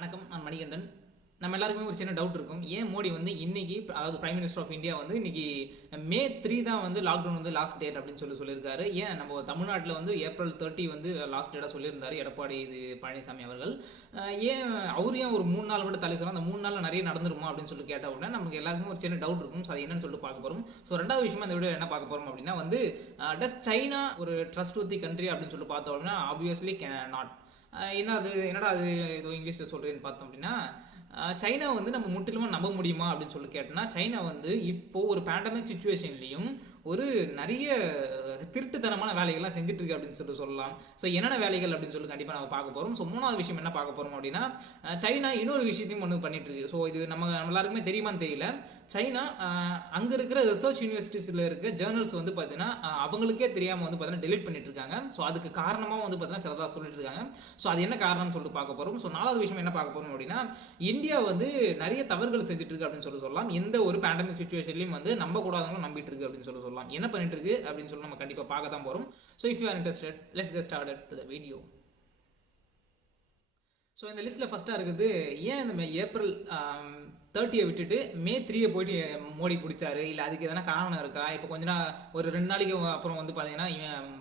வணக்கம், நான் மணிகண்டன். நம்ம எல்லாருக்குமே ஒரு சின்ன டவுட் இருக்கும். ஏன் மோடி வந்து இன்னைக்கு, அதாவது பிரைம் மினிஸ்டர் ஆஃப் இந்தியா வந்து இன்னைக்கு மே 3 தான் வந்து லாக்டவுன் வந்து லாஸ்ட் டேட் அப்படின்னு சொல்லியிருக்காரு. ஏன் நம்ம தமிழ்நாட்டில் வந்து ஏப்ரல் 30 வந்து லாஸ்ட் டேட்டாக சொல்லியிருந்தாரு எடப்பாடி பழனிசாமி அவர்கள். ஏன் அவர் ஒரு 3 நாள் மட்டும் தள்ளி சொல்ல, அந்த 3 நாளில் நிறைய நடந்துருமா அப்படின்னு சொல்லி கேட்ட உடனே நமக்கு எல்லாருக்குமே ஒரு சின்ன டவுட் இருக்கும். ஸோ அது என்னன்னு சொல்லிட்டு பார்க்க போகிறோம். ஸோ ரெண்டாவது விஷயமா இந்த வீடியோ என்ன பார்க்க போகிறோம் அப்படின்னா வந்து, டஸ் சைனா ஒரு ட்ரஸ்ட் கண்ட்ரி அப்படின்னு சொல்லி பார்த்தோம் அப்படின்னா ஆப்வியஸ்லி நாட். என்னடா அது ஏதோ இங்கிலீஷில் சொல்கிறேன்னு பார்த்தோம் அப்படின்னா, சைனா வந்து நம்ம முற்றிலுமா நம்ப முடியுமா அப்படின்னு சொல்லி கேட்டோம்னா, சைனா வந்து இப்போ ஒரு பேண்டமிக் சுச்சுவேஷன்லையும் ஒரு நிறைய திருட்டுத்தனமான வேலைகள்லாம் செஞ்சுட்டு இருக்கு அப்படின்னு சொல்லலாம். ஸோ என்னென்ன வேலைகள் அப்படின்னு சொல்லி கண்டிப்பாக நம்ம பார்க்க போகிறோம். ஸோ மூணாவது விஷயம் என்ன பார்க்க போகிறோம் அப்படின்னா, சைனா இன்னொரு விஷயத்தையும் ஒன்று பண்ணிட்டு இருக்கு. ஸோ இது நம்ம எல்லாருக்குமே தெரியுமான்னு தெரியல. சைனா அங்கே இருக்கிற ரிசர்ச் யூனிவர்சிட்டிஸில் இருக்க ஜேர்னல்ஸ் வந்து பார்த்தீங்கன்னா அவங்களுக்கே தெரியாமல் வந்து பார்த்தீங்கன்னா டெலிட் பண்ணிட்டு இருக்காங்க. ஸோ அதுக்கு காரணமாக வந்து பார்த்தீங்கன்னா சிலதாக சொல்லிட்டு இருக்காங்க. ஸோ அது என்ன காரணம்னு சொல்லிட்டு பார்க்க போகிறோம். ஸோ நாலாவது விஷயம் என்ன பார்க்க போகிறோம் அப்படின்னா, இந்தியா வந்து நிறைய தவறுகள் செஞ்சுட்டு இருக்கு அப்படின்னு சொல்லலாம். எந்த ஒரு பேண்டமிக் சுச்சுவேஷன்லையும் வந்து நம்ப கூடாதவங்களும் நம்பிட்டு இருக்கு அப்படின்னு சொல்லலாம். என்ன பண்ணிட்டு இருக்கு அப்படின்னு சொல்லி நம்ம கண்டிப்பாக பார்க்க தான் போகிறோம். So if you are interested, let's get started to the video. So இந்த லிஸ்ட்டில் ஃபஸ்ட்டாக இருக்குது, ஏன் நம்ம ஏப்ரல் 30 விட்டுட்டு மே 3 போயிட்டு மோடி பிடிச்சாரு, இல்லை அதுக்கு எதனா காரணம் இருக்கா? இப்போ கொஞ்ச நாள் ஒரு 2 நாளைக்கு அப்புறம் வந்து பார்த்தீங்கன்னா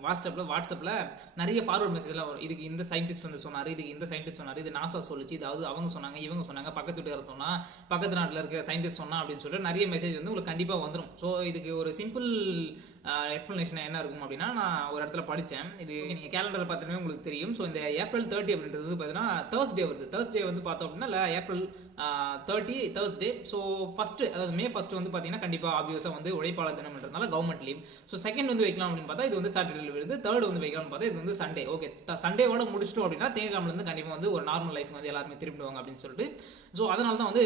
வாட்ஸ்அப்பில் நிறைய ஃபார்வர்ட் மெசேஜ்லாம் வரும். இதுக்கு இந்த சயின்டிஸ்ட் வந்து சொன்னார், இதுக்கு இந்த சயின்டிஸ்ட் சொன்னார், இது நாசா சொல்லிச்சு, இதாவது அவங்க சொன்னாங்க, இவங்க சொன்னாங்க, பக்கத்து வீட்டுக்காரர் சொன்னா, பக்கத்து நாட்டில் இருக்க சயின்டிஸ்ட் சொன்னா அப்படின்னு சொல்லிட்டு நிறைய மெசேஜ் வந்து உங்களுக்கு கண்டிப்பாக வந்துடும். ஸோ இதுக்கு ஒரு சிம்பிள் எக்ஸ்பிளனேஷன் என்ன இருக்கும் அப்படின்னா, நான் ஒரு இடத்துல படித்தேன். இது நீங்கள் கேலண்டரில் பார்த்துமே உங்களுக்கு தெரியும். ஸோ இந்த ஏப்ரல் 30 அப்படின்றது பார்த்தீங்கன்னா தேர்ஸ்டே வருது. தேர்ஸ்டே வந்து பார்த்தோம் அப்படின்னா இல்லை ஏப்ரல் 30 தேர்ஸ்டே. ஸோ ஃபஸ்ட்டு, அதாவது மே 1 வந்து பார்த்தீங்கன்னா கண்டிப்பாக ஆப்வியஸாக வந்து உழைப்பாளர் தினம்ன்றதுனால கவர்மெண்ட் லீவ். ஸோ செகண்ட் வந்து வைக்கலாம் அப்படின்னு பார்த்தா இது வந்து சாட்டர்டே வருது. தேர்ட் வந்து வைக்கலாம்னு பார்த்தா இது வந்து சண்டே. ஓகே, சண்டேவோட முடிச்சிட்டோம் அப்படின்னா திங்கட்கிழமைலேருந்து கண்டிப்பாக வந்து ஒரு நார்மல் லைஃப் வந்து எல்லாருமே திரும்பிடுவாங்க அப்படின்னு சொல்லிட்டு. ஸோ அதனால தான் வந்து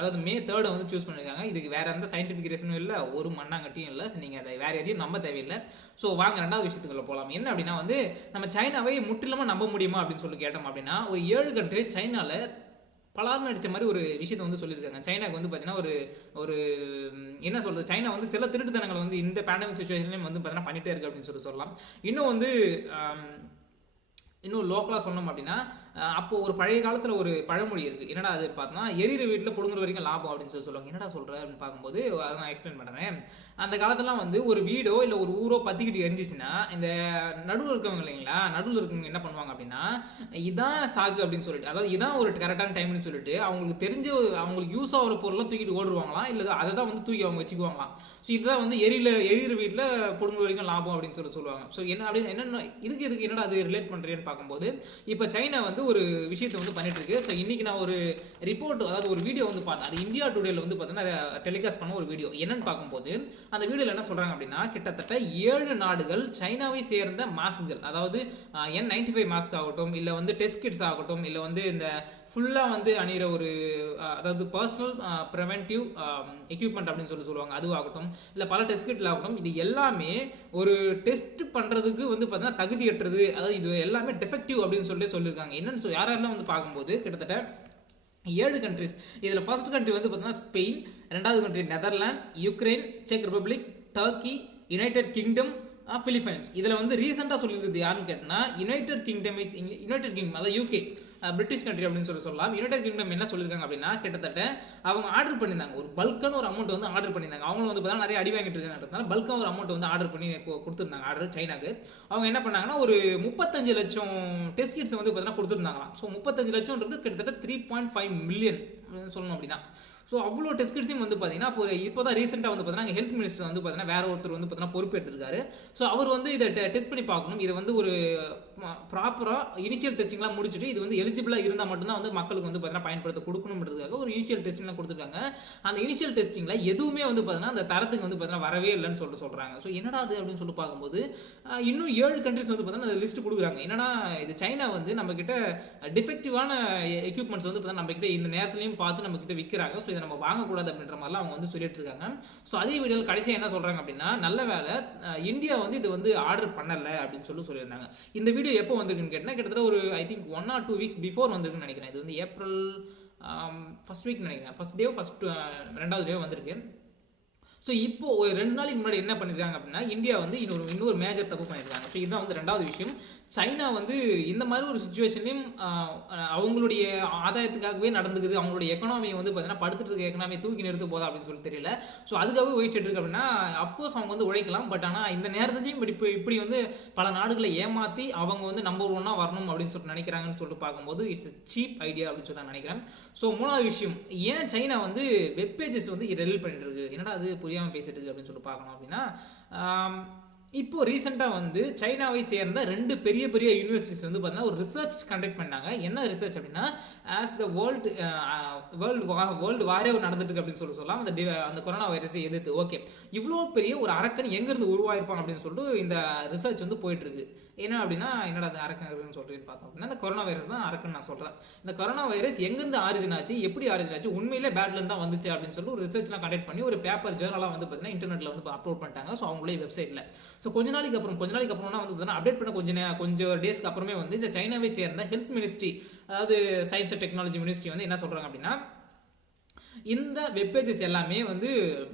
அதாவது மே 3 வந்து சூஸ் பண்ணியிருக்காங்க. இதுக்கு வேற எந்த சயின்டிஃபிக் ரீசனும் இல்லை, ஒரு மண்ணாங்கட்டியும் இல்லை. நீங்கள் அதை வேற எதையும் நம்ப தேவையில்லை. ஸோ வாங்க ரெண்டாவது விஷயத்துக்குள்ள போகலாம். என்ன அப்படின்னா வந்து, நம்ம சைனாவை முற்றிலுமா நம்ப முடியுமா அப்படின்னு சொல்லி கேட்டோம் அப்படின்னா, ஒரு 7 கண்ட்ரி சைனாவில் பலார்னு அடித்த மாதிரி ஒரு விஷயத்தை வந்து சொல்லியிருக்காங்க. சைனாக்கு வந்து பார்த்தீங்கன்னா ஒரு என்ன சொல்றது, சைனா வந்து சில திருட்டுத்தனங்களை வந்து இந்த பேண்டமிக் சுச்சுவேஷன்லையும் வந்து பார்த்தீங்கன்னா பண்ணிட்டே இருக்கு அப்படின்னு சொல்லலாம். இன்னும் வந்து இன்னும் லோக்கலாக சொன்னோம் அப்படின்னா, அப்போ ஒரு பழைய காலத்தில் ஒரு பழமொழி இருக்குது. என்னடா அது பார்த்தோம்னா, எரியிற வீட்டில் பிடுங்குற வரைக்கும் லாபம் அப்படின்னு சொல்லுவாங்க. என்னடா சொல்கிற அப்படின்னு பார்க்கும்போது அதை நான் எக்ஸ்பிளைன் பண்ணுறேன். அந்த காலத்துலாம் வந்து ஒரு வீடோ இல்லை ஒரு ஊரோ பற்றிக்கிட்டு எரிஞ்சிச்சுன்னா, இந்த நடுவில் இருக்கவங்க இல்லைங்களா, நடுவில் இருக்கவங்க என்ன பண்ணுவாங்க அப்படின்னா, இதான் சாக்கு அப்படின்னு சொல்லிட்டு, அதாவது இதான் ஒரு கரெக்டான டைம்னு சொல்லிட்டு அவங்களுக்கு தெரிஞ்ச அவங்களுக்கு யூஸ் ஆகிற பொருள்லாம் தூக்கிட்டு ஓடுவாங்களாம், இல்லை அதை தான் வந்து தூக்கி அவங்க வச்சுக்குவாங்களாம். ஸோ இதுதான் வந்து எரியிற வீட்டில் பிடுங்குற வரைக்கும் லாபம் அப்படின்னு சொல்லுவாங்க. ஸோ என்ன அப்படின்னு என்னென்ன இதுக்கு என்னடா அது ரிலேட் பண்ணுறேன்னு பார்க்கும்போது, இப்போ சைனா வந்து ஒரு விஷயத்தை வந்து பண்ணிட்டு இருக்கு. ஸோ இன்னைக்கு நான் ஒரு ரிப்போர்ட், அதாவது ஒரு வீடியோ வந்து பார்த்தேன். அது இந்தியா டுடேல வந்து பார்த்தீங்கன்னா டெலிகாஸ்ட் பண்ண ஒரு வீடியோ. என்னன்னு பார்க்கும்போது அந்த வீடியோவில் என்ன சொல்றாங்க அப்படின்னா, கிட்டத்தட்ட 7 நாடுகள் சைனாவை சேர்ந்த மாஸ்க்கள், அதாவது N95 மாஸ்க் ஆகட்டும், இல்லை வந்து டெஸ்ட் கிட்ஸ் ஆகட்டும், இல்லை வந்து இந்த ஃபுல்லாக வந்து அணிகிற ஒரு அதாவது பர்சனல் ப்ரிவென்டிவ் எக்யூப்மெண்ட் அப்படின்னு சொல்லுவாங்க, அதுவாகட்டும், இல்லை பல டெஸ்ட் கிட்ல ஆகட்டும், இது எல்லாமே ஒரு டெஸ்ட் பண்ணுறதுக்கு வந்து பார்த்தீங்கன்னா தகுதியற்றது, அதாவது இது எல்லாமே டெஃபெக்டிவ் அப்படின்னு சொல்லியிருக்காங்க. என்னன்னு யாரெல்லாம் வந்து பார்க்கும்போது கிட்டத்தட்ட 7 கண்ட்ரிஸ். இதில் ஃபர்ஸ்ட் கண்ட்ரி வந்து பார்த்தீங்கன்னா ஸ்பெயின், ரெண்டாவது country Netherlands, Ukraine, check republic, Turkey, United kingdom, Philippines. இதில் வந்து ரீசெண்டாக சொல்லியிருக்குது யாருன்னு கேட்டால் யுனைடெட் கிங்டம், அதாவது யூகே, பிரிட்டிஷ் கண்ட்ரி அப்படின்னு சொல்லலாம். யுனைடெட் கிங்டம் என்ன சொல்லியிருக்காங்க அப்படின்னா, கிட்டத்தட்ட அவங்க ஆர்டர் பண்ணியிருந்தாங்க, ஒரு பல்கான ஒரு அமௌண்ட் வந்து ஆர்டர் பண்ணியிருந்தாங்க. அவங்களும் வந்து பார்த்தா நிறைய அடி வாங்கிட்டு இருக்காங்கன்றதுனால பல்கான ஒரு அமௌண்ட் வந்து ஆர்டர் பண்ணி கொடுத்துருந்தாங்க. ஆர்டர் சைனாக்கு அவங்க என்ன பண்ணாங்கன்னா, ஒரு 35 லட்சம் டெஸ்ட் கிட்ஸ் வந்து பார்த்தீங்கன்னா கொடுத்துருந்தாங்களாம். ஸோ 35 லட்சம்ன்றது கிட்டத்தட்ட 3.5 மில்லியன் சொல்லணும் அப்படின்னா. ஸோ அவ்வளோ டெஸ்ட் கிட்ஸையும் வந்து பார்த்தீங்கன்னா இப்போ தான் ரீசெண்டாக வந்து பார்த்தீங்கன்னா ஹெல்த் மினிஸ்டர் வந்து பார்த்தீங்கன்னா வேற ஒருத்தர் வந்து பார்த்தீங்கன்னா பொறுப்பேற்றிருக்காரு. ஸோ அவர் வந்து இதை டெஸ்ட் பண்ணி பார்க்கணும். இதை வந்து ஒரு ப்ராப்பராக இனிஷியல் டெஸ்டிங்லாம் முடிச்சுட்டு இது வந்து எலிஜிபிளாக இருந்தால் மட்டும்தான் வந்து மக்களுக்கு வந்து பார்த்தீங்கன்னா பயன்படுத்த கொடுக்கணுன்றதுக்காக ஒரு இனிஷியல் டெஸ்டிங்லாம் கொடுத்துருக்காங்க. அந்த இனிஷியல் டெஸ்டிங்கில் எதுவுமே வந்து பார்த்தீங்கன்னா அந்த தரத்துக்கு வந்து பார்த்தீங்கன்னா வரவே இல்லைன்னு சொல்கிறாங்க. ஸோ என்னடா அது அப்படின்னு சொல்லி பார்க்கும்போது, இன்னும் 7 கண்ட்ரிஸ் வந்து பார்த்தீங்கன்னா அந்த லிஸ்ட் கொடுக்குறாங்க. என்னன்னா, இது சைனா வந்து நம்ம கிட்ட டிஃபெக்டிவான எக்யூப்மெண்ட்ஸ் வந்து பார்த்தீங்கன்னா நம்ம கிட்ட இந்த நேரத்துலையும் பார்த்து நம்ம கிட்ட விற்கிறாங்க. ஸோ இதை நம்ம வாங்கக்கூடாது அப்படின்ற மாதிரிலாம் அவங்க வந்து சொல்லிட்டு இருக்காங்க. ஸோ அதே வீடியோவில் கடைசியாக என்ன சொல்கிறாங்க அப்படின்னா, நல்ல வேலை இந்தியா வந்து இது வந்து ஆர்டர் பண்ணலை அப்படின்னு சொல்லியிருந்தாங்க. இந்த வீடியோ எப்போ வந்திருக்குன்னு கேட்டால் கிட்டத்தட்ட ஒரு I think 1 or 2 weeks before வந்திருக்குன்னு நினைக்கிறேன். இது வந்து ஏப்ரல் ஃபர்ஸ்ட் வீக் நினைக்கிறேன், ரெண்டாவது டே வந்திருக்கு. ஸோ இப்போ ஒரு 2 நாளைக்கு முன்னாடி என்ன பண்ணியிருக்காங்க அப்படின்னா, இந்தியா வந்து இன்னொரு மேஜர் தப்பு பண்ணியிருக்காங்க. ஸோ இதுதான் வந்து ரெண்டாவது விஷயம். சைனா வந்து இந்த மாதிரி ஒரு சுச்சுவேஷன்லையும் அவங்களுடைய ஆதாயத்துக்காகவே நடந்துக்குது, அவங்களுடைய எக்கனாமியை வந்து பார்த்தீங்கன்னா படுத்துட்டு இருக்க எக்கனாமியை தூக்கி நிறுத்த போதா அப்படின்னு சொல்லி தெரியல. ஸோ அதுக்காகவே உழைச்சிட்டு இருக்கு அப்படின்னா அஃப்கோர்ஸ் அவங்க வந்து உழைக்கலாம். பட் ஆனால் இந்த நேரத்துலையும் இப்படி வந்து பல நாடுகளை ஏமாற்றி அவங்க வந்து நம்பர் 1 வரணும் அப்படின்னு சொல்லிட்டு நினைக்கிறாங்கன்னு சொல்லிட்டு பார்க்கும்போது இட்ஸ் சீப் ஐடியா அப்படின்னு சொல்லி நான் நினைக்கிறேன். ஸோ மூணாவது விஷயம், ஏன் சைனா வந்து வெப் பேஜஸ் வந்து ரெலீல் பண்ணிட்டு இருக்கு, என்னடா அது புரியாமல் பேசிட்டு இருக்கு அப்படின்னு சொல்லிட்டு பார்க்கணும் அப்படின்னா, இப்போ ரீசெண்டாக வந்து சைனாவை சேர்ந்த 2 பெரிய பெரிய யூனிவர்சிட்டிஸ் வந்து பார்த்தீங்கன்னா ஒரு ரிசர்ச் கண்டக்ட் பண்ணாங்க. என்ன ரிசர்ச் அப்படின்னா, ஆஸ் த வேர்ல்டு வாரே நடந்துட்டு இருக்கு அப்படின்னு சொல்லலாம் அந்த கொரோனா வைரஸை எதிர்த்து. ஓகே, இவ்வளோ பெரிய ஒரு அரக்கன் எங்கேருந்து உருவாயிருப்பான் அப்படின்னு சொல்லிட்டு இந்த ரிசர்ச் வந்து போயிட்டு இருக்கு. என்ன அப்படின்னா, என்னடா அது அரக்கன் சொல்றேன்னு பார்த்தோம் அப்படின்னா, இந்த கொரோனா வைரஸ் தான் அரக்கன் நான் சொல்றேன். இந்த கொரோனா வைரஸ் எங்கேருந்து ஆரிஜின் ஆச்சு, எப்படி ஆரிஜின் ஆச்சு, உண்மையிலே பேட்லேருந்து தான் வந்துச்சு அப்படின்னு சொல்லிட்டு ஒரு ரிசர்ச்லாம் கண்டக்ட் பண்ணி ஒரு பேப்பர் ஜேர்னலாக வந்து பார்த்தீங்கன்னா இன்டர்நெட்டில் வந்து அப்லோட் பண்ணிட்டாங்க. ஸோ அவங்களே வெப்சைட்டில். ஸோ கொஞ்ச நாளைக்கு அப்புறம்னா வந்து பார்த்தீங்கன்னா அப்டேட் பண்ண கொஞ்சம் டேஸ்க்கு அப்புறமே வந்து இந்த சைனாவை சேர்ந்த ஹெல்த் மினிஸ்ட்ரி, அதாவது சயின்ஸ் அண்ட் டெக்னாலஜி மினிஸ்ட்ரி வந்து என்ன சொல்றாங்க அப்படின்னா, இந்த வெப் பேஜஸ் எல்லாமே வந்து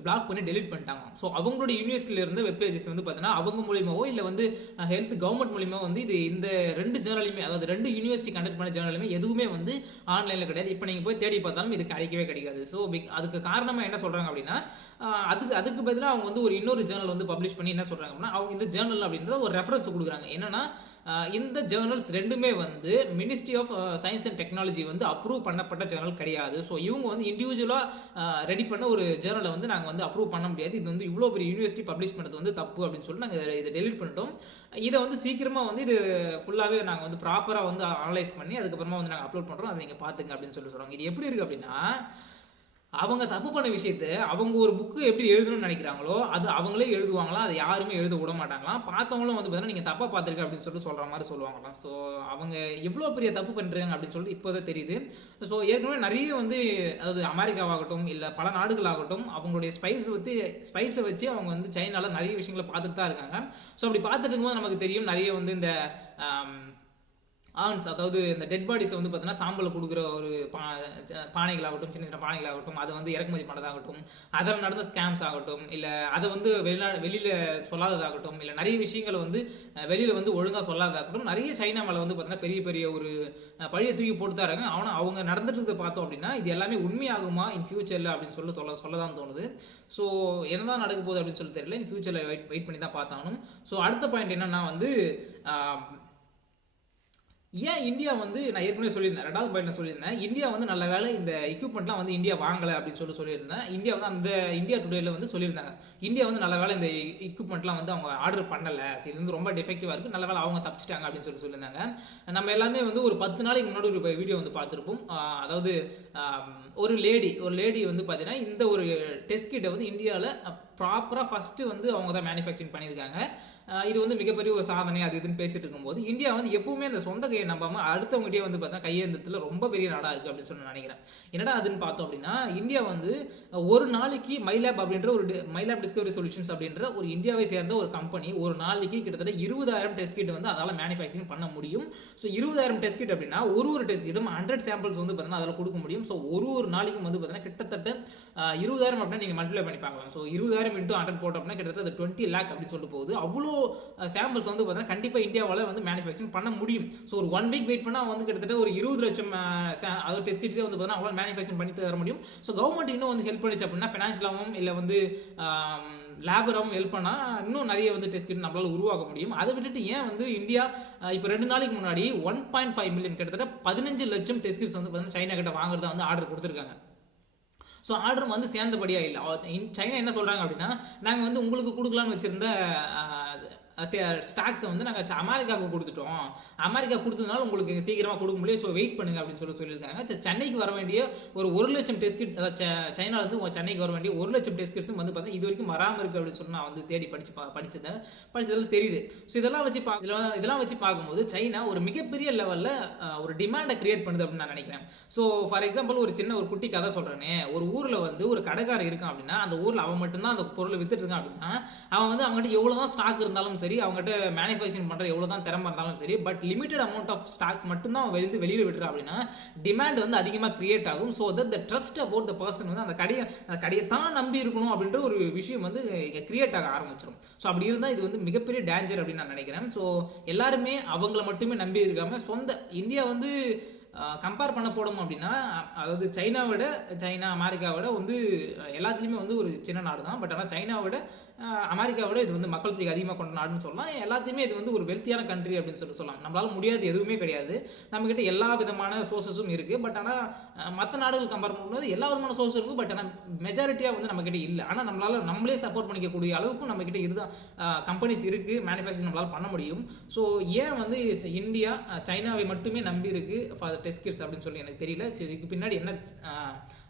பிளாக் பண்ணி டெலிட் பண்ணிட்டாங்க. ஸோ அவங்களுடைய யூனிவர்சிட்டியில இருந்த வெப் பேஜஸ் வந்து பார்த்தீங்கன்னா அவங்க மூலியமாவோ இல்லை வந்து ஹெல்த் கவர்மெண்ட் மூலியமாக வந்து இந்த 2 ஜேர்னலுமே, அதாவது 2 யூனிவர்சிட்டி கண்டக்ட் பண்ண ஜேர்னலுமே எதுவுமே வந்து ஆன்லைனில் கிடையாது. இப்போ நீங்கள் போய் தேடி பார்த்தாலும் இது கிடைக்கவே. ஸோ அதுக்கு காரணமாக என்ன சொல்கிறாங்க அப்படின்னா, அதுக்கு பதிலாக அவங்க வந்து இன்னொரு ஜேர்னல் வந்து பப்ளிஷ் பண்ணி என்ன சொல்கிறாங்க அப்படின்னா, அவங்க இந்த ஜேர்னல் அப்படின்றத ஒரு ரெஃபரன்ஸ் கொடுக்குறாங்க. என்னன்னா, இந்த ஜேர்னல்ஸ் 2மே வந்து ministry of science and technology வந்து அப்ரூவ் பண்ணப்பட்ட ஜேர்னல் கிடையாது. ஸோ இவங்க வந்து இண்டிவிஜுவலாக ரெடி பண்ண ஒரு ஜேர்னலை வந்து நாங்கள் வந்து அப்ரூவ் பண்ண முடியாது, இது வந்து இவ்வளோ பெரிய யூனிவர்சிட்டி பப்ளிஷ் பண்ணது வந்து தப்பு அப்படின்னு சொல்லி நாங்கள் இதை டெலிட் பண்ணிட்டோம். இதை வந்து சீக்கிரமாக வந்து இது ஃபுல்லாகவே நாங்கள் வந்து ப்ராப்பராக வந்து அனலைஸ் பண்ணி அதுக்கப்புறமா வந்து நாங்கள் அப்லோட் பண்ணுறோம், அதை நீங்கள் பார்த்துங்க அப்படின்னு சொல்கிறாங்க. இது எப்படி இருக்குது அப்படின்னா, அவங்க தப்பு பண்ண விஷயத்த அவங்க ஒரு புக்கு எப்படி எழுதணும்னு நினைக்கிறாங்களோ அது அவங்களே எழுதுவாங்களாம், அதை யாருமே எழுத விட மாட்டாங்களாம். பார்த்தவங்களும் வந்து பார்த்தீங்கன்னா நீங்கள் தப்பாக பார்த்துருக்க அப்படின்னு சொல்லிட்டு சொல்கிற மாதிரி சொல்லுவாங்களாம். ஸோ அவங்க எவ்வளோ பெரிய தப்பு பண்ணுறாங்க அப்படின்னு சொல்லிட்டு இப்போதான் தெரியுது. ஸோ ஏற்கனவே நிறைய வந்து, அதாவது அமெரிக்காவாகட்டும் இல்லை பல நாடுகளாகட்டும், அவங்களுடைய ஸ்பைஸை வச்சு அவங்க வந்து சைனால நிறைய விஷயங்களை பார்த்துட்டு தான் இருக்காங்க. ஸோ அப்படி பார்த்துட்டு இருக்கும்போது நமக்கு தெரியும் நிறைய வந்து இந்த ஆன்ஸ், அதாவது இந்த டெட் பாடிஸை வந்து பார்த்தீங்கன்னா சாம்பல் கொடுக்குற ஒரு பானைகளாகட்டும், சின்ன சின்ன பானைகளாகட்டும், அதை வந்து இறக்குமதி பண்ணதாகட்டும், அதில் நடந்த ஸ்கேம்ஸ் ஆகட்டும், இல்லை அதை வந்து வெளியில் சொல்லாததாகட்டும், இல்லை நிறைய விஷயங்களை வந்து வெளியில் வந்து ஒழுங்காக சொல்லாததாகட்டும், நிறைய சைனா மேலே வந்து பார்த்தீங்கன்னா பெரிய பெரிய ஒரு பழியை தூக்கி போட்டு தான் இருக்காங்க. ஆனால் அவங்க நடந்துட்டு இருக்க பார்த்தோம் அப்படின்னா இது எல்லாமே உண்மையாகுமா இன் ஃபியூச்சரில் அப்படின்னு சொல்லதான் தோணுது. ஸோ என்னதான் நடக்க போகுது அப்படின்னு சொல்லி தெரியல. இன் ஃபியூச்சரில் வெயிட் பண்ணி தான் பார்த்தாகணும். ஸோ அடுத்த பாயிண்ட் என்னன்னா வந்து, ஏன் இந்தியா வந்து, நான் ஏற்கனவே சொல்லியிருந்தேன், 2வது பாயிண்ட் சொல்லியிருந்தேன், இந்தியா வந்து நல்ல வேலை இந்த எக்யூப்மெண்ட்லாம் வந்து இந்தியா வாங்கலை அப்படின்னு சொல்லியிருந்தேன். இந்தியா வந்து அந்த இந்தியா டுடேல வந்து சொல்லியிருந்தாங்க, இந்தியா வந்து நல்ல வேலை இந்த எக்யூப்மெண்ட்லாம் வந்து அவங்க ஆர்டர் பண்ணலை, இது வந்து ரொம்ப டிஃபெக்டிவாக இருக்குது, நல்ல வேலை அவங்க தப்பிச்சிட்டாங்க அப்படின்னு சொல்லியிருந்தாங்க. நம்ம எல்லாமே வந்து ஒரு 10 நாளைக்கு முன்னாடி ஒரு வீடியோ வந்து பார்த்துருப்போம். அதாவது ஒரு லேடி வந்து பார்த்தீங்கன்னா இந்த ஒரு டெஸ்ட் கிட்டை வந்து இந்தியாவில் ப்ராப்பராக ஃபஸ்ட்டு வந்து அவங்க தான் மேனுஃபேக்சரிங் பண்ணியிருக்காங்க. இது வந்து மிகப்பெரிய ஒரு சாதனை அது இதுன்னு பேசிட்டு இருக்கும்போது, இந்தியா வந்து எப்பவுமே அந்த சொந்த கையை நம்பாமல் அடுத்தவங்ககிட்டயே வந்து பார்த்தா கையேந்தத்தில் ரொம்ப பெரிய நாடாக இருக்குது அப்படின்னு சொல்லி நினைக்கிறேன். என்னடா அதுன்னு பார்த்தோம் அப்படின்னா, இந்தியா வந்து ஒரு நாளைக்கு மைலேப் அப்படின்ற மைலேப் டிஸ்கவரி சொல்யூஷன்ஸ் அப்படின்ற ஒரு இந்தியாவை சேர்ந்த ஒரு கம்பெனி ஒரு நாளைக்கு கிட்டத்தட்ட 20,000 டெஸ்ட் கிட் வந்து அதால் மேனுஃபேக்சரிங் பண்ண முடியும். ஸோ 20,000 டெஸ்ட் கிட் அப்படின்னா ஒரு டெஸ்ட் கிட்டும் 100 சாம்பிள்ஸ் வந்து பார்த்தீங்கன்னா அதில் கொடுக்க முடியும். ஸோ ஒரு நாளைக்கும் வந்து பார்த்தீங்கன்னா கிட்டத்தட்ட 20,000 அப்படின்னா நீங்கள் மல்டிப்ளை பண்ணி பார்க்கலாம். ஸோ 20,000 × 100 போட்டோம் அப்படின்னா கிட்டத்தட்ட அது 20 lakh அப்படின்னு சொல்லிட்டு போகுது. அவ்வளோ சாம்பிள்ஸ் வந்து பார்த்தீங்கன்னா கண்டிப்பாக இந்தியாவால் வந்து மேனுஃபேக்சரிங் பண்ண முடியும். ஸோ ஒரு 1 வீக் வெயிட் பண்ணால் வந்து கிட்டத்தட்ட ஒரு 20 லட்சம் அதாவது டெஸ்ட் கிட்ஸே வந்து பார்த்தீங்கன்னா அவங்களால மேனுஃபேக்சரிங் பண்ணி தர முடியும். ஸோ கவர்மெண்ட் இன்னும் வந்து ஹெல்ப் பண்ணிச்சு அப்படின்னா, ஃபினான்ஷியலாகவும் இல்லை வந்து லேபராகவும் ஹெல்ப் பண்ணால் இன்னும் நிறைய வந்து டெஸ்ட் கிட் நம்மளால் உருவாக்க முடியும். அதை விட்டுட்டு ஏன் வந்து இந்தியா இப்போ 2 நாளைக்கு முன்னாடி 1.5 மில்லியன் கிட்டத்தட்ட 15 லட்சம் டெஸ்ட் கிட்ஸ் வந்து பார்த்தீங்கன்னா சைனா கிட்ட வாங்குறதா வந்து ஆர்டர் கொடுத்துருக்காங்க. ஸோ ஆர்டர் வந்து சேர்ந்தபடியாக இல்லை. சைனா என்ன சொல்கிறாங்க அப்படின்னா, நாங்கள் வந்து உங்களுக்கு கொடுக்கலான்னு வச்சுருந்த ஸ்டாக்ஸை வந்து நாங்கள் அமெரிக்காவுக்கு கொடுத்துட்டோம், அமெரிக்கா கொடுத்ததுனால உங்களுக்கு சீக்கிரமாக கொடுக்க முடியும், ஸோ வெயிட் பண்ணுங்க அப்படின்னு சொல்லியிருக்காங்க. சென்னைக்கு வர வேண்டிய ஒரு 1 லட்சம் டெஸ்ட் கிட், சைனாலேருந்து சென்னைக்கு வர வேண்டிய 1 லட்சம் டெஸ்ட் கிட்ஸும் வந்து பார்த்தீங்கன்னா இது வரைக்கும் வராமல் இருக்குது அப்படின்னு சொல்லி நான் வந்து தேடி படிச்சதில் தெரியுது. ஸோ இதெல்லாம் வச்சு பார்க்கும்போது சைனா ஒரு மிகப்பெரிய லெவலில் ஒரு டிமாண்டை கிரியேட் பண்ணுது அப்படின்னு நான் நினைக்கிறேன். ஸோ ஃபார் எக்ஸாம்பிள் ஒரு குட்டி கதை சொல்கிறேனே, ஒரு ஊரில் வந்து ஒரு கடைக்காரர் இருக்கான் அப்படின்னா, அந்த ஊரில் அவன் மட்டும்தான் அந்த பொருளை வித்துட்டு இருக்கான் அப்படின்னா, அவன் வந்து அவங்ககிட்ட எவ்வளோ தான் ஸ்டாக் இருந்தாலும் சரி, சரி, அவங்ககிட்ட மேனுஃபேக்சரிங் பண்ணுற எவ்வளோ தான் திறமை இருந்தாலும் சரி, but limited amount of stocks மட்டும்தான் அவன் வெளியில் விட்டுறா அப்படின்னா டிமாண்ட் வந்து அதிகமாக கிரியேட் ஆகும். So that the trust about the person வந்து அந்த கடையை தான் நம்பி இருக்கணும் அப்படின்ற ஒரு விஷயம் வந்து கிரியேட் ஆக ஆரம்பிச்சிடும். ஸோ அப்படி இருந்தால் இது வந்து மிகப்பெரிய டேஞ்சர் அப்படின்னு நான் நினைக்கிறேன். ஸோ எல்லாருமே அவங்கள மட்டுமே நம்பி இருக்காம சொந்த இந்தியா வந்து கம்பேர் பண்ண போடும் அப்படின்னா, அதாவது சைனா அமெரிக்காவோட வந்து எல்லாத்துலேயுமே வந்து ஒரு சின்ன நாடு தான். பட் ஆனால் சைனாவோட அமெரிக்காவோட இது வந்து மக்கள் தொகை அதிகமாக கொண்ட நாடுன்னு சொல்லலாம். எல்லாத்தையுமே இது வந்து ஒரு வெல்த்தியான கண்ட்ரி அப்படின்னு சொல்லலாம். நம்மளால முடியாது எதுவுமே கிடையாது. நம்மக்கிட்ட எல்லா விதமான சோர்ஸஸும் இருக்குது. பட் ஆனால் மற்ற நாடுகள் கம்பேர் பண்ணும்போது எல்லா விதமான சோர்ஸ் இருக்கும். பட் ஆனால் மெஜாரிட்டியாக வந்து நம்மக்கிட்ட இல்லை. ஆனால் நம்மளே சப்போர்ட் பண்ணிக்கக்கூடிய அளவுக்கும் நம்மக்கிட்ட இதுதான் கம்பெனிஸ் இருக்குது, மேனுஃபேக்சரிங் நம்மளால் பண்ண முடியும். ஸோ ஏன் வந்து இந்தியா சைனாவை மட்டுமே நம்பி இருக்கு ஃபார் டெஸ்ட் கிட்ஸ் அப்படின்னு சொல்லி எனக்கு தெரியல. இதுக்கு பின்னாடி என்ன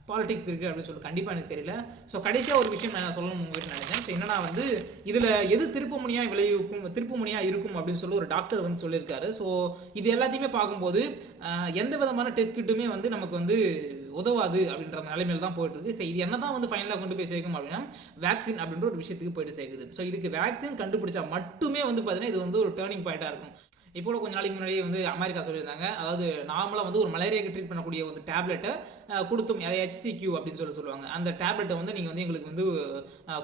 பாலிடிக்ஸ் இருக்குது அப்படின்னு சொல்லி கண்டிப்பாக எனக்கு தெரியல. ஸோ கடைசியாக ஒரு விஷயம் நான் சொல்லணும் உங்ககிட்ட நினைச்சேன். ஸோ என்னன்னா வந்து இதில் எது திருப்புமுனையாக இருக்கும் அப்படின்னு சொல்லி ஒரு டாக்டர் வந்து சொல்லியிருக்காரு. ஸோ இது எல்லாத்தையுமே பார்க்கும்போது எந்த விதமான டெஸ்ட் கிட்டுமே வந்து நமக்கு வந்து உதவாது அப்படின்ற நிலைமையில தான் போயிட்டு இருக்கு. ஸோ இது என்ன தான் வந்து ஃபைனலாக கொண்டு போய் சேர்க்கும் அப்படின்னா வேக்சின் அப்படின்ற ஒரு விஷயத்துக்கு போயிட்டு சேர்க்குது. ஸோ இதுக்கு வேக்சின் கண்டுபிடிச்சா மட்டுமே வந்து பார்த்தீங்கன்னா இது வந்து ஒரு டேர்னிங் பாயிண்டாக இருக்கும். இப்போ கொஞ்ச நாளைக்கு முன்னாடியே வந்து அமெரிக்கா சொல்லியிருந்தாங்க, அதாவது நார்மலாக வந்து ஒரு மலேரியாவுக்கு ட்ரீட் பண்ணக்கூடிய ஒரு டேப்லெட்டை கொடுத்தும், HCQ அப்படின்னு சொல்லுவாங்க. அந்த டேப்லெட்டை வந்து நீங்கள் வந்து எங்களுக்கு வந்து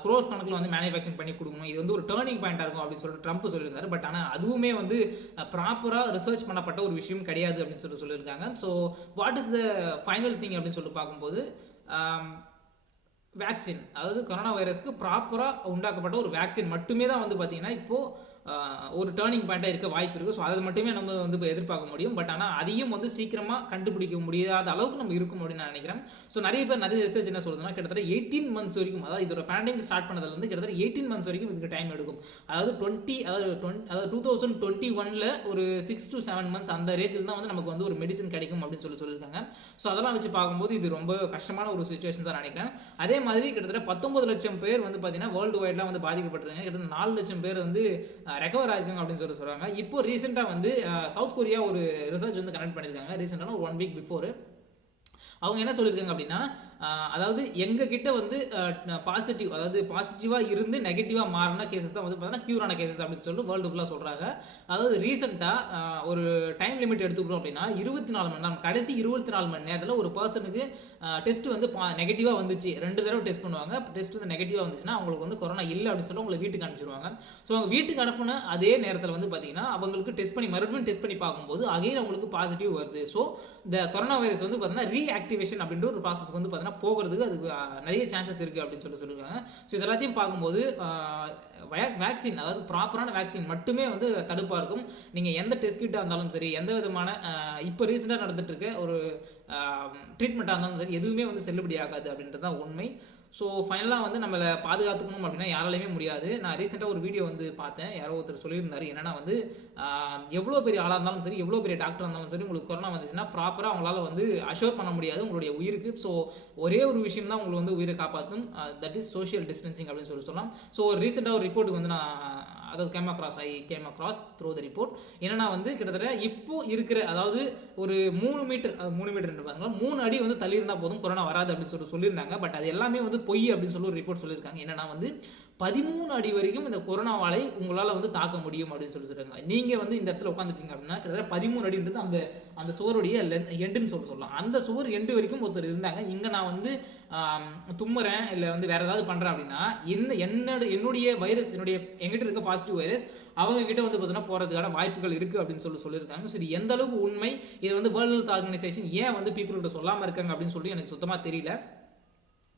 க்ரோஸ் கணக்கில் வந்து மேனுஃபேக்சரிங் பண்ணி கொடுக்கணும், இது வந்து ஒரு டேர்னிங் பாயிண்டாக இருக்கும் அப்படின்னு சொல்லிட்டு ட்ரம்ப் சொல்லியிருந்தாரு. பட் ஆனால் அதுவுமே வந்து ப்ராப்பராக ரிசர்ச் பண்ணப்பட்ட ஒரு விஷயம் கிடையாது அப்படின்னு சொல்லியிருக்காங்க. So what is the final thing அப்படின்னு சொல்லிட்டு பார்க்கும்போது வேக்சின், அதாவது கொரோனா வைரஸ்க்கு ப்ராப்பராக உண்டாக்கப்பட்ட ஒரு வேக்சின் மட்டுமே தான் வந்து பார்த்தீங்கன்னா இப்போது ஒரு டேர்னிங் பாயிண்டாக இருக்க வாய்ப்பு இருக்குது. ஸோ அதை மட்டுமே நம்ம வந்து இப்போ எதிர்பார்க்க முடியும். பட் ஆனால் அதையும் வந்து சீக்கிரமாக கண்டுபிடிக்க முடியாத அளவுக்கு நம்ம இருக்கும் அப்படின்னு நான் நினைக்கிறேன். ஸோ நிறைய ரிசர்ச் என்ன சொல்றதுன்னா கிட்டத்தட்ட 18 months வரைக்கும், அதாவது இதோட பேண்டமிக் ஸ்டார்ட் பண்ணதுலேருந்து கிட்டத்தட்ட 18 months வரைக்கும் இதுக்கு டைம் எடுக்கும். அதாவது 2021 ஒரு 6 to 7 months அந்த ரேஞ்சில் தான் வந்து நமக்கு வந்து ஒரு மெடிசன் கிடைக்கும் அப்படின்னு சொல்லியிருக்காங்க. ஸோ அதெல்லாம் வச்சு பார்க்கும்போது இது ரொம்ப கஷ்டமான ஒரு சுச்சுவேஷன் தான் நினைக்கிறேன். அதே மாதிரி கிட்டத்தட்ட 19 லட்சம் பேர் வந்து பார்த்தீங்கன்னா வேர்ல்டு வைட்லாம் வந்து பாதிக்கப்பட்டிருக்காங்க. கிட்டத்தட்ட 4 லட்சம் பேர் வந்து ரெக்கவர் ஆயிருக்காங்க அப்படின்னு சொல்றாங்க. இப்போ ரீசெண்டாக வந்து சவுத் கொரியா ஒரு ரிசர்ச் வந்து கனெக்ட் பண்ணியிருக்காங்க. ரீசெண்டான ஒரு 1 week பிஃபோர் அவங்க என்ன சொல்லியிருக்காங்க அப்படின்னா, அதாவது எங்ககிட்ட வந்து பாசிட்டிவ், அதாவது பாசிட்டிவாக இருந்து நெகட்டிவாக மாறின கேசஸ் தான் வந்து பார்த்தீங்கன்னா க்யூரான கேசஸ் அப்படின்னு சொல்லிட்டு வேர்ல்டு ஃபுல்லாக சொல்கிறாங்க. அதாவது ரீசெண்டாக ஒரு டைம் லிமிட் எடுத்துக்கிறோம் அப்படின்னா 24 மணி நேரம், கடைசி 24 மணி நேரத்தில் ஒரு பர்சனுக்கு டெஸ்ட் வந்து நெகட்டிவாக வந்துச்சு. 2 தடவை டெஸ்ட் பண்ணுவாங்க. டெஸ்ட் வந்து நெகட்டிவாக வந்துச்சுன்னா அவங்களுக்கு வந்து கொரோனா இல்லை அப்படின்னு சொல்லி உங்களை வீட்டுக்கு அனுப்பிச்சிருவாங்க. ஸோ அவங்க வீட்டுக்கு அனுப்புன அதே நேரத்தில் வந்து பார்த்தீங்கன்னா அவங்களுக்கு மறுபடியும் டெஸ்ட் பண்ணி பார்க்கும்போது அகைன் அவங்களுக்கு பாசிட்டிவ் வருது. ஸோ இந்த கொரோனா வைரஸ் வந்து பார்த்தீங்கன்னா ரீஆக்டிவேஷன் அப்படின்ற ஒரு ப்ராசஸ் வந்து பார்த்தீங்கன்னா போகிறதுக்கு அதுக்கு நிறைய சான்சஸ் இருக்குது அப்படின்னு சொல்லியிருக்காங்க. ஸோ இது எல்லாத்தையும் பார்க்கும்போது வேக்சின், அதாவது ப்ராப்பரான வேக்சின் மட்டுமே வந்து தடுப்பாக இருக்கும். நீங்கள் எந்த டெஸ்ட் கிட்டாக இருந்தாலும் சரி, எந்த விதமான இப்போ ரீசெண்டாக நடந்துட்டு இருக்க ஒரு ட்ரீட்மெண்ட்டாக இருந்தாலும் சரி, எதுவுமே வந்து செல்லுபடி ஆகாது அப்படின்றது தான் உண்மை. ஸோ ஃபைனலாக வந்து நம்மளை பாதுகாத்துக்கணும் அப்படின்னா யாராலையுமே முடியாது. நான் ரீசெண்டாக ஒரு வீடியோ வந்து பார்த்தேன், யாரோ ஒருத்தர் சொல்லியிருந்தாரு, என்னன்னா வந்து எவ்வளோ பெரிய ஆளாக இருந்தாலும் சரி, எவ்வளோ பெரிய டாக்டர் இருந்தாலும் சரி, உங்களுக்கு கொரோனா வந்துச்சுன்னா ப்ராப்பராக அவங்களால வந்து அஷோர் பண்ண முடியாது உங்களுடைய உயிருக்கு. ஸோ ஒரே ஒரு விஷயம் தான் உங்களுக்கு வந்து உயிரை காப்பாற்றும், தட் இஸ் சோஷியல் டிஸ்டன்சிங் அப்படின்னு சொல்லலாம். ஸோ ரீசெண்டாக ஒரு ரிப்போர்ட்டுக்கு வந்து நான் அதாவது came across through the report என்னன்னா வந்து கிட்டத்தட்ட இப்போ இருக்கிற, அதாவது ஒரு 3 மீட்டர் 3 அடி வந்து தள்ளி இருந்தால் போதும் கொரோனா வராது அப்படின்னு சொல்லியிருந்தாங்க. பட் அது எல்லாமே வந்து பொய் அப்படின்னு சொல்லி ஒரு ரிப்போர்ட் சொல்லியிருக்காங்க. என்னன்னா வந்து 13 அடி வரைக்கும் இந்த கொரோனாவாலை உங்களால் வந்து தாக்க முடியும் அப்படின்னு சொல்லியிருக்காங்க. நீங்கள் வந்து இந்த இடத்துல உட்காந்துட்டீங்க அப்படின்னா கிட்டத்தட்ட 13 அடின்றது அந்த சுவருடைய எண்டுன்னு சொல்லலாம். அந்த சுவர் எண்டு வரைக்கும் ஒருத்தர் இருந்தாங்க. இங்கே நான் வந்து தும்முறேன் இல்லை வந்து வேற ஏதாவது பண்ணுறேன் அப்படின்னா என்னுடைய வைரஸ், எங்கிட்ட இருக்க பாசிட்டிவ் வைரஸ் அவங்க கிட்ட வந்து பார்த்தீங்கன்னா போகிறதுக்கான வாய்ப்புகள் இருக்குது அப்படின்னு சொல்லியிருக்காங்க. ஸோ இது எந்த அளவுக்கு உண்மை, இது வந்து வேர்ல்டு ஹெல்த் ஆர்கனைசேஷன் ஏன் வந்து பீப்புள்கிட்ட சொல்லாமல் இருக்காங்க அப்படின்னு சொல்லி எனக்கு சுத்தமாக தெரியல.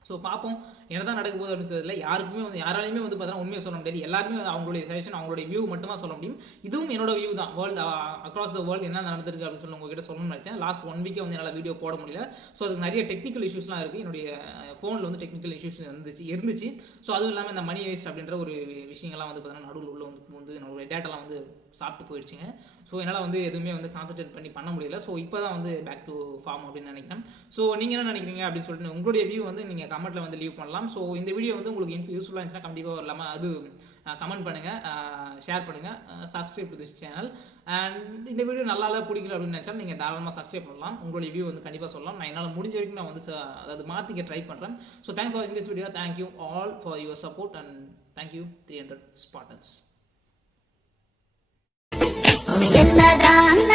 ஸோ பார்ப்போம் என்னதான் நடக்க போகுது அப்படின்னு சொல்லல. யாராலையுமே வந்து பார்த்தீங்கன்னா உண்மையை சொல்ல முடியாது. எல்லாருமே அவங்களுடைய சஜஷன், அவங்களுடைய வியூ மட்டும் தான் சொல்ல முடியும். இதுவும் என்னோட வியூ தான். வேர்ல்டு அக்ராஸ் த வேர்ல்டு என்ன நடந்திருக்கு அப்படின்னு சொல்லி உங்ககிட்ட சொல்லணும்னு நினைச்சேன். லாஸ்ட் 1 வீக்கே வந்து என்னால் வீடியோ போட முடியல. ஸோ அதுக்கு நிறைய டெக்னிக்கல் இஷ்யூஸ்லாம் இருக்குது. என்னுடைய ஃபோனில் வந்து டெக்னிக்கல் இஷ்யூஸ் இருந்துச்சு. ஸோ அதுவும் இல்லாமல் இந்த மணி வேஸ்ட் அப்படின்ற ஒரு விஷயங்கள்லாம் வந்து பார்த்தீங்கன்னா நடுவில் உள்ள வந்து நம்மளுடைய டேட்டாலாம் வந்து சாப்பிட்டு போயிடுச்சுங்க. ஸோ என்னால் வந்து எதுவுமே வந்து கான்சன்ட்ரேட் பண்ண முடியல. ஸோ இப்போ தான் வந்து பேக் டு ஃபார்ம் அப்படின்னு நினைக்கிறேன். ஸோ நீங்கள் என்ன நினைக்கிறீங்க அப்படின்னு சொல்லிட்டு உங்களுடைய வியூ வந்து நீங்கள் கமெண்ட்டில் வந்து லீவ் பண்ணலாம். ஸோ இந்த வீடியோ வந்து உங்களுக்கு யூஸ்ஃபுல்லாக இருந்துச்சுன்னா கண்டிப்பாக இல்லாமல் அது கமெண்ட் பண்ணுங்கள், ஷேர் பண்ணுங்கள், subscribe to this channel. And இந்த வீடியோ நல்லா பிடிக்கல அப்படின்னு நினச்சா நீங்கள் தாராளமாக சப்ஸ்கிரைப் பண்ணலாம். உங்களுடைய வியூ வந்து கண்டிப்பாக சொல்லலாம். நான் என்னால் முடிஞ்ச வரைக்கும் நான் வந்து அதாவது மாற்றிக்க ட்ரை பண்ணுறேன். ஸோ தேங்க்ஸ் ஃபார் வாட்சிங் this video. Thank you all for your support and thank you 300 Spartans. என்னதான்